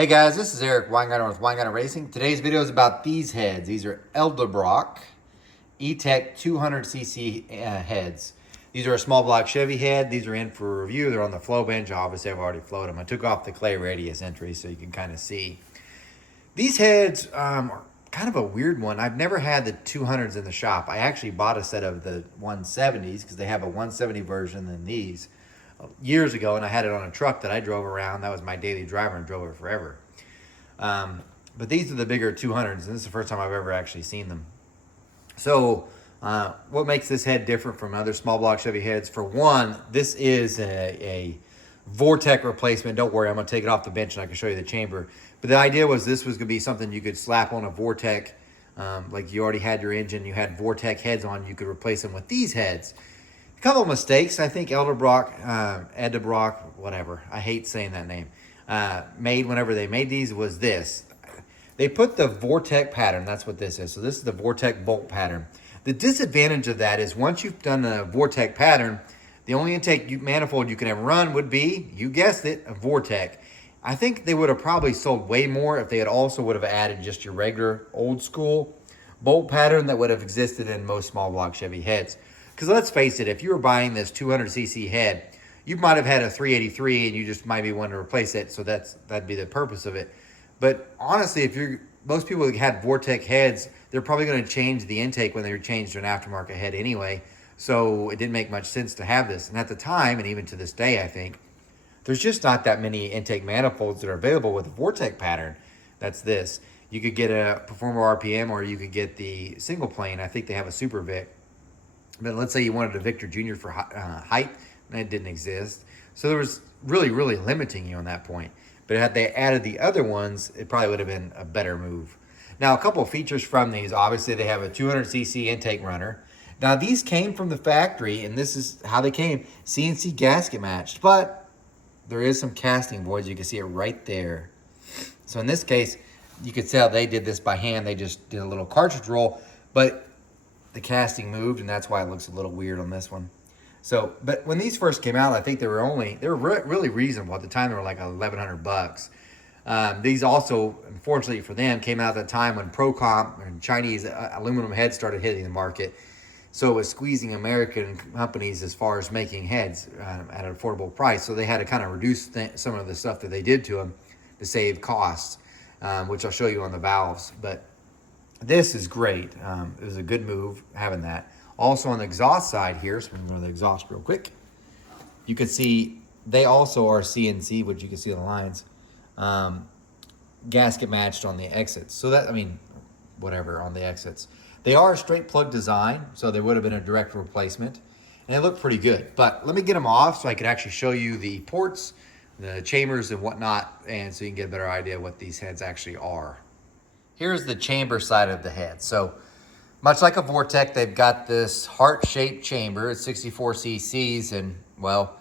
Hey guys, this is Eric Weingarten with Weingarten Racing. Today's video is about these heads. These are Edelbrock ETec 200cc heads. These are a small block Chevy head. These are in for review. They're on the flow bench. Obviously, I've already flowed them. I took off the clay radius entry so you can kind of see. These heads are kind of a weird one. I've never had the 200s in the shop. I actually bought a set of the 170s because they have a 170 version than these years ago, and I had it on a truck that I drove around. That was my daily driver and drove it forever. But these are the bigger 200s, and this is the first time I've ever actually seen them. So what makes this head different from other small block Chevy heads? For one, this is a Vortec replacement. Don't worry, I'm going to take it off the bench and I can show you the chamber. But the idea was this was going to be something you could slap on a Vortec. Like you already had your engine, you had Vortec heads on, you could replace them with these heads. A couple of mistakes. I think Edelbrock, whatever. I hate saying that name. Made whenever they made these was this. They put the Vortec pattern. That's what this is. So this is the Vortec bolt pattern. The disadvantage of that is once you've done a Vortec pattern, the only intake manifold you can ever run would be, you guessed it, a Vortec. I think they would have probably sold way more if they had also would have added just your regular old school bolt pattern that would have existed in most small block Chevy heads. Because let's face it, if you were buying this 200cc head, you might have had a 383 and you just might be wanting to replace it. So that'd be the purpose of it. But honestly, most people that had Vortec heads, they're probably going to change the intake when they change to an aftermarket head anyway. So it didn't make much sense to have this. And at the time, and even to this day, I think, there's just not that many intake manifolds that are available with a Vortec pattern. That's this. You could get a Performer RPM or you could get the single plane. I think they have a Super Vic. But let's say you wanted a Victor Jr. for height, and it didn't exist. So there was really limiting you on that point. But had they added the other ones, it probably would have been a better move. Now, a couple of features from these. Obviously, they have a 200cc intake runner. Now, these came from the factory, and this is how they came. CNC gasket matched. But there is some casting voids. You can see it right there. So in this case, you could tell they did this by hand. They just did a little cartridge roll. But the casting moved, and that's why it looks a little weird on this one. So, but when these first came out, I think they were really reasonable. At the time, they were like $1,100. These also, unfortunately for them, came out at the time when Procomp and Chinese aluminum heads started hitting the market. So it was squeezing American companies as far as making heads at an affordable price. So they had to kind of reduce some of the stuff that they did to them to save costs, which I'll show you on the valves. But this is great. It was a good move having that. Also on the exhaust side here, so we can go to the exhaust real quick. You can see they also are CNC, which you can see the lines, gasket matched on the exits. So that, I mean, whatever on the exits. They are a straight plug design, so they would have been a direct replacement. And they look pretty good. But let me get them off so I can actually show you the ports, the chambers and whatnot, and so you can get a better idea of what these heads actually are. Here's the chamber side of the head. So much like a Vortec, they've got this heart-shaped chamber. It's 64 cc's, and well,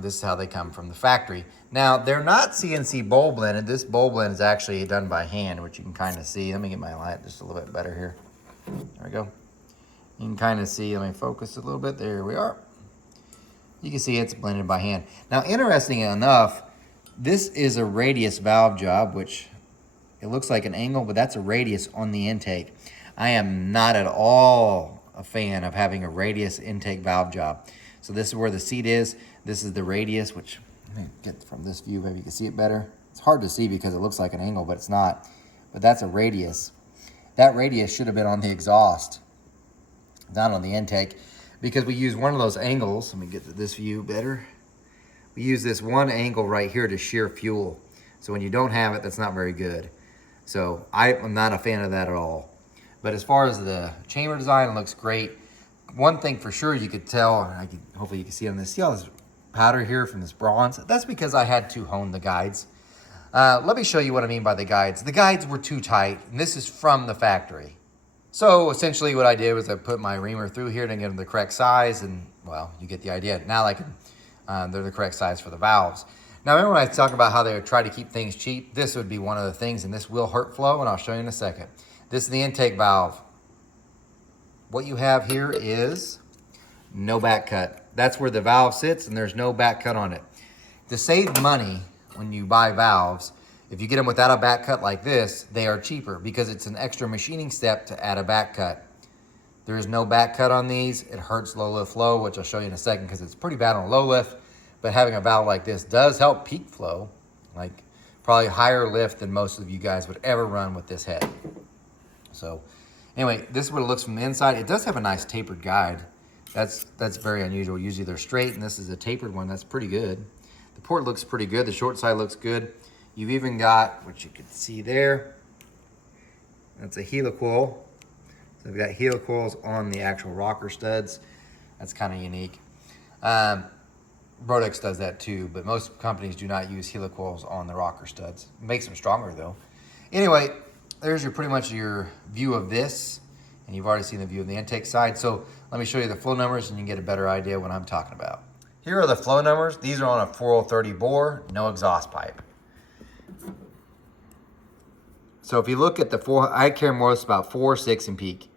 this is how they come from the factory. Now, they're not CNC bowl blended. This bowl blend is actually done by hand, which you can kind of see. Let me get my light just a little bit better here. There we go. You can kind of see, let me focus a little bit. There we are. You can see it's blended by hand. Now, interesting enough, this is a radius valve job, which it looks like an angle, but that's a radius on the intake. I am not at all a fan of having a radius intake valve job. So this is where the seat is. This is the radius, which let me get from this view, maybe you can see it better. It's hard to see because it looks like an angle, but it's not. But that's a radius. That radius should have been on the exhaust, not on the intake, because we use one of those angles. Let me get to this view better. We use this one angle right here to shear fuel. So when you don't have it, that's not very good. So I'm not a fan of that at all. But as far as the chamber design, it looks great. One thing for sure you could tell, and hopefully you can see on this, see all this powder here from this bronze? That's because I had to hone the guides. Let me show you what I mean by the guides. The guides were too tight, and this is from the factory. So essentially what I did was I put my reamer through here to get them the correct size, and well, you get the idea. Now they're the correct size for the valves. Now remember when I talk about how they would try to keep things cheap? This would be one of the things, and this will hurt flow, and I'll show you in a second. This is the intake valve. What you have here is no back cut. That's where the valve sits, and there's no back cut on it. To save money when you buy valves, If you get them without a back cut like this, they are cheaper because it's an extra machining step to add a back cut. There is no back cut on these. It hurts low lift flow, which I'll show you in a second because it's pretty bad on low lift. But having a valve like this does help peak flow, like probably higher lift than most of you guys would ever run with this head. So anyway, this is what it looks from the inside. It does have a nice tapered guide. That's very unusual. Usually they're straight, and this is a tapered one. That's pretty good. The port looks pretty good. The short side looks good. You've even got, what you can see there, that's a helicoil. So we've got helicoils on the actual rocker studs. That's kind of unique. Brodex does that too, but most companies do not use helicoils on the rocker studs. It makes them stronger though. Anyway, there's pretty much your view of this, and you've already seen the view of the intake side. So let me show you the flow numbers and you can get a better idea of what I'm talking about. Here are the flow numbers. These are on a 4030 bore, no exhaust pipe. So if you look at the I care most about 4, 6 and peak.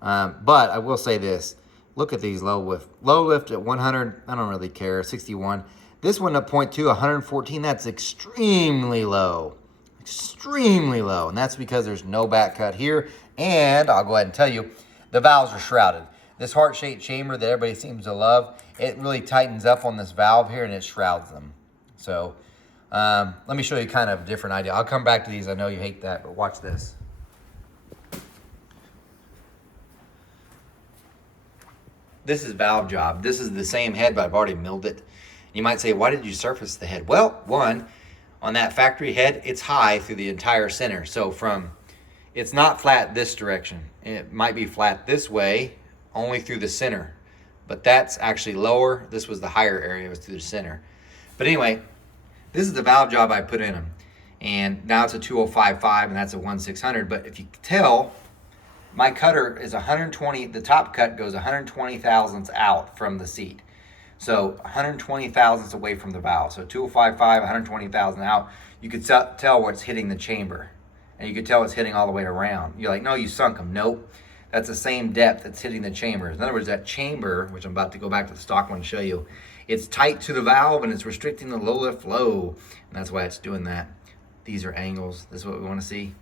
But I will say this, look at these low lift. Low lift at 100, I don't really care, 61. This one at 0.2, 114, that's extremely low. Extremely low, and that's because there's no back cut here. And I'll go ahead and tell you, the valves are shrouded. This heart-shaped chamber that everybody seems to love, it really tightens up on this valve here and it shrouds them. So let me show you kind of a different idea. I'll come back to these. I know you hate that, but watch this. This is valve job. This is the same head, but I've already milled it. You might say, why did you surface the head? Well, one, on that factory head, it's high through the entire center. So it's not flat this direction. It might be flat this way, only through the center. But that's actually lower. This was the higher area, it was through the center. But anyway, this is the valve job I put in them. And now it's a 2055 and that's a 1600. But if you can tell, my cutter is 120, the top cut goes 120 thousandths out from the seat. So 120 thousandths away from the valve. So 2055, 120 thousand out. You could tell what's hitting the chamber. And you could tell it's hitting all the way around. You're like, no, you sunk them. Nope. That's the same depth that's hitting the chambers. In other words, that chamber, which I'm about to go back to the stock one and show you, it's tight to the valve and it's restricting the low lift flow. And that's why it's doing that. These are angles. This is what we want to see.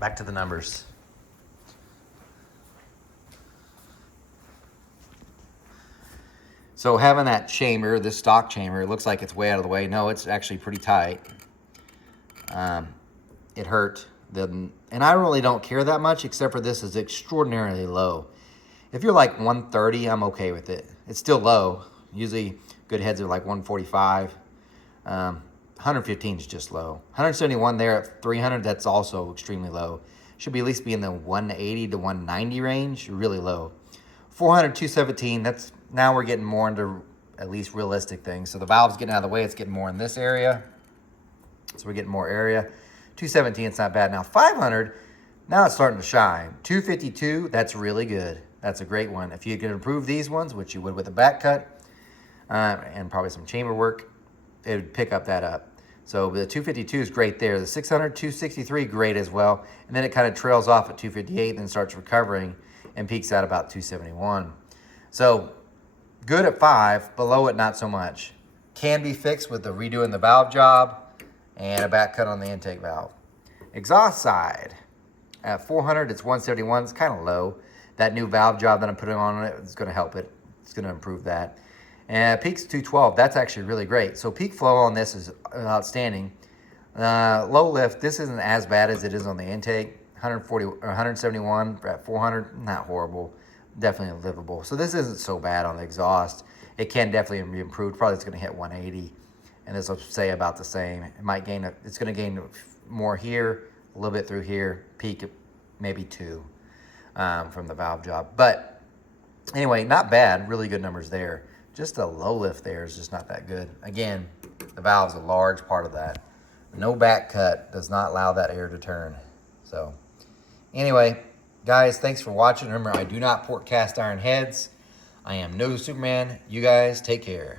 Back to the numbers. So having that chamber, this stock chamber, it looks like it's way out of the way. No, it's actually pretty tight. It hurt. And I really don't care that much, except for this is extraordinarily low. If you're like 130, I'm okay with it. It's still low. Usually good heads are like 145. 115 is just low. 171 there at 300, that's also extremely low. Should be at least be in the 180 to 190 range, really low. 400, 217, that's, now we're getting more into at least realistic things. So the valve's getting out of the way, it's getting more in this area. So we're getting more area. 217, it's not bad. Now 500, now it's starting to shine. 252, that's really good. That's a great one. If you could improve these ones, which you would with a back cut, and probably some chamber work, it would pick up that up. So the 252 is great there. The 600, 263, great as well. And then it kind of trails off at 258, then starts recovering and peaks out about 271. So good at 5, below it not so much. Can be fixed with the redoing the valve job and a back cut on the intake valve. Exhaust side, at 400, it's 171, it's kind of low. That new valve job that I'm putting on it is gonna help it. It's gonna improve that. And peak's 212, that's actually really great. So peak flow on this is outstanding. Low lift, this isn't as bad as it is on the intake. 140 or 171 at 400, not horrible, definitely livable. So this isn't so bad on the exhaust. It can definitely be improved. Probably it's gonna hit 180, and this will say about the same. It might gain, it's gonna gain more here, a little bit through here, peak maybe 2 from the valve job. But anyway, not bad, really good numbers there. Just a low lift there is just not that good. Again, the valve's a large part of that. No back cut does not allow that air to turn. So anyway, guys, thanks for watching. Remember, I do not port cast iron heads. I am no Superman. You guys take care.